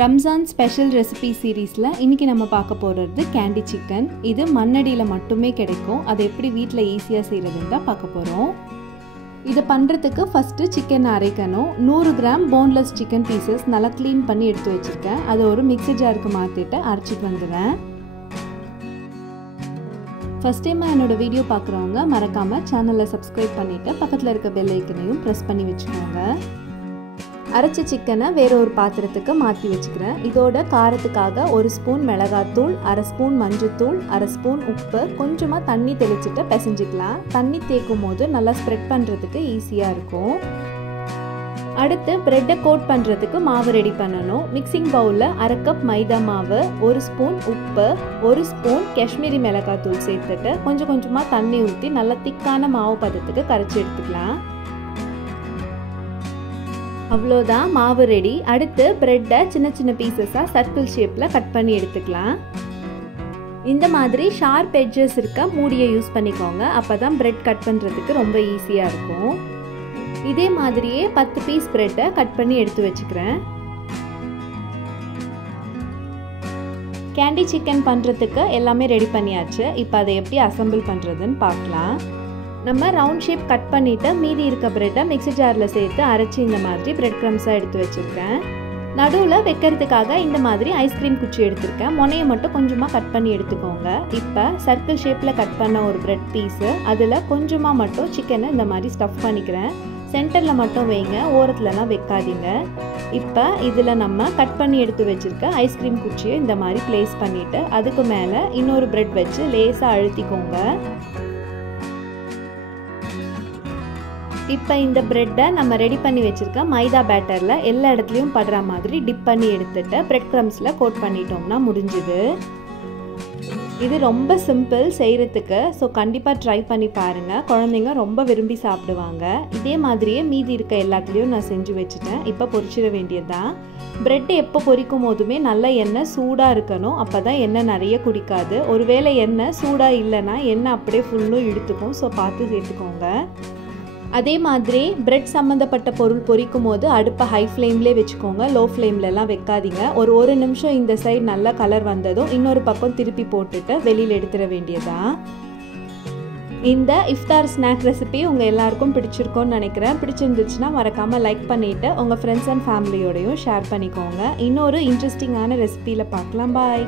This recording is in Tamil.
ரம்ஜான் ஸ்பெஷல் ரெசிபி சீரீஸில் இன்றைக்கி நம்ம பார்க்க போகிறது கேண்டி சிக்கன். இது மண்ணடியில் மட்டுமே கிடைக்கும். அதை எப்படி வீட்டில் ஈஸியாக செய்கிறதுன்னு தான் பார்க்க போகிறோம். இதை பண்ணுறதுக்கு ஃபஸ்ட்டு சிக்கன் அரைக்கணும். 100 கிராம் போன்லெஸ் சிக்கன் பீசஸ் நல்லா க்ளீன் பண்ணி எடுத்து வச்சுருக்கேன். அதை ஒரு மிக்ஸி ஜாருக்கு மாற்றிட்டு அரைச்சிட்டு வந்துடுறேன். ஃபஸ்ட் டைம் என்னோடய வீடியோ பார்க்குறவங்க மறக்காமல் சேனலை சப்ஸ்கிரைப் பண்ணிவிட்டு பக்கத்தில் இருக்க பெல் ஐக்கனையும் ப்ரெஸ் பண்ணி வச்சுக்கோங்க. அரைச்ச சிக்கனை வேற ஒரு பாத்திரத்துக்கு மாற்றி வச்சுக்கிறேன். இதோட காரத்துக்காக 1 ஸ்பூன் மிளகாத்தூள், 1/2 ஸ்பூன் மஞ்சத்தூள், 1/2 ஸ்பூன் உப்பு, கொஞ்சமாக தண்ணி தெளிச்சுட்டு பிசைஞ்சிக்கலாம். தண்ணி தேய்க்கும் போது நல்லா ஸ்ப்ரெட் பண்ணுறதுக்கு ஈஸியாக இருக்கும். அடுத்து ப்ரெட்டை கோட் பண்ணுறதுக்கு மாவு ரெடி பண்ணணும். மிக்சிங் பவுலில் 1/2 கப் மைதா மாவு, 1 ஸ்பூன் உப்பு, 1 ஸ்பூன் காஷ்மீரி மிளகாத்தூள் சேர்த்துட்டு கொஞ்சம் கொஞ்சமாக தண்ணி ஊற்றி நல்லா திக்கான மாவு பதத்துக்கு கரைச்சி எடுத்துக்கலாம். அவ்வளோதான், மாவு ரெடி. அடுத்து ப்ரெட்டை சின்ன சின்ன பீசஸாக சர்க்கிள் ஷேப்பில் கட் பண்ணி எடுத்துக்கலாம். இந்த மாதிரி ஷார்ப் எட்ஜஸ் இருக்க மூடியை யூஸ் பண்ணிக்கோங்க. அப்போ தான் ப்ரெட் கட் பண்ணுறதுக்கு ரொம்ப ஈஸியாக இருக்கும். இதே மாதிரியே 10 பீஸ் ப்ரெட்டை கட் பண்ணி எடுத்து வச்சுக்கிறேன். கேண்டி சிக்கன் பண்ணுறதுக்கு எல்லாமே ரெடி பண்ணியாச்சு. இப்போ அதை எப்படி அசம்பிள் பண்ணுறதுன்னு பார்க்கலாம். நம்ம ரவுண்ட் ஷேப் கட் பண்ணிவிட்டு மீதி இருக்க ப்ரெட்டை மிக்ஸி ஜாரில் சேர்த்து அரைச்சி இந்த மாதிரி ப்ரெட் க்ரம்ஸாக எடுத்து வச்சுருக்கேன். நடுவில் வைக்கிறதுக்காக இந்த மாதிரி ஐஸ்கிரீம் குச்சி எடுத்திருக்கேன். முனையை மட்டும் கொஞ்சமாக கட் பண்ணி எடுத்துக்கோங்க. இப்போ சர்க்கிள் ஷேப்பில் கட் பண்ண ஒரு ப்ரெட் பீஸு, அதில் கொஞ்சமாக மட்டும் சிக்கனை இந்த மாதிரி ஸ்டஃப் பண்ணிக்கிறேன். சென்டரில் மட்டும் வைங்க, ஓரத்துலலாம் வைக்காதீங்க. இப்போ இதில் நம்ம கட் பண்ணி எடுத்து வச்சுருக்க ஐஸ்கிரீம் குச்சியை இந்த மாதிரி ப்ளேஸ் பண்ணிவிட்டு அதுக்கு மேலே இன்னொரு ப்ரெட் வச்சு லேசாக அழுத்திக்கோங்க. இப்போ இந்த ப்ரெட்டை நம்ம ரெடி பண்ணி வச்சுருக்க மைதா பேட்டரில் எல்லா இடத்துலையும் படுற மாதிரி டிப் பண்ணி எடுத்துகிட்டு ப்ரெட் க்ரம்ஸில் கோட் பண்ணிட்டோம்னா முடிஞ்சுது. இது ரொம்ப சிம்பிள் செய்கிறதுக்கு. ஸோ கண்டிப்பாக ட்ரை பண்ணி பாருங்கள். குழந்தைங்க ரொம்ப விரும்பி சாப்பிடுவாங்க. இதே மாதிரியே மீதி இருக்க எல்லாத்துலேயும் நான் செஞ்சு வச்சுட்டேன். இப்போ பொரிச்சிட வேண்டியதுதான். ப்ரெட்டு எப்போ பொரிக்கும் போதுமே நல்ல எண்ணெய் சூடாக இருக்கணும். அப்போ தான் எண்ணெய் நிறைய குடிக்காது. ஒருவேளை எண்ணெய் சூடாக இல்லைன்னா எண்ணெய் அப்படியே ஃபுல்லும் இழுத்துக்கும். ஸோ பார்த்து சேர்த்துக்கோங்க. அதே மாதிரி ப்ரெட் சம்மந்தப்பட்ட பொருள் பொரிக்கும் போது அடுப்பை ஹை ஃப்ளேம்லேயே வச்சுக்கோங்க. லோ ஃப்ளேம்லலாம் வைக்காதீங்க. ஒரு நிமிஷம் இந்த சைடு நல்ல கலர் வந்ததும் இன்னொரு பக்கம் திருப்பி போட்டுட்டு வெளியில் எடுத்துட வேண்டியதான். இந்த இஃப்தார் ஸ்நாக் ரெசிபி உங்கள் எல்லாருக்கும் பிடிச்சிருக்கோன்னு நினைக்கிறேன். பிடிச்சிருந்துச்சுன்னா மறக்காமல் லைக் பண்ணிவிட்டு உங்கள் ஃப்ரெண்ட்ஸ் அண்ட் ஃபேமிலியோடையும் ஷேர் பண்ணிக்கோங்க. இன்னொரு இன்ட்ரெஸ்டிங்கான ரெசிபியில் பார்க்கலாம். பாய்.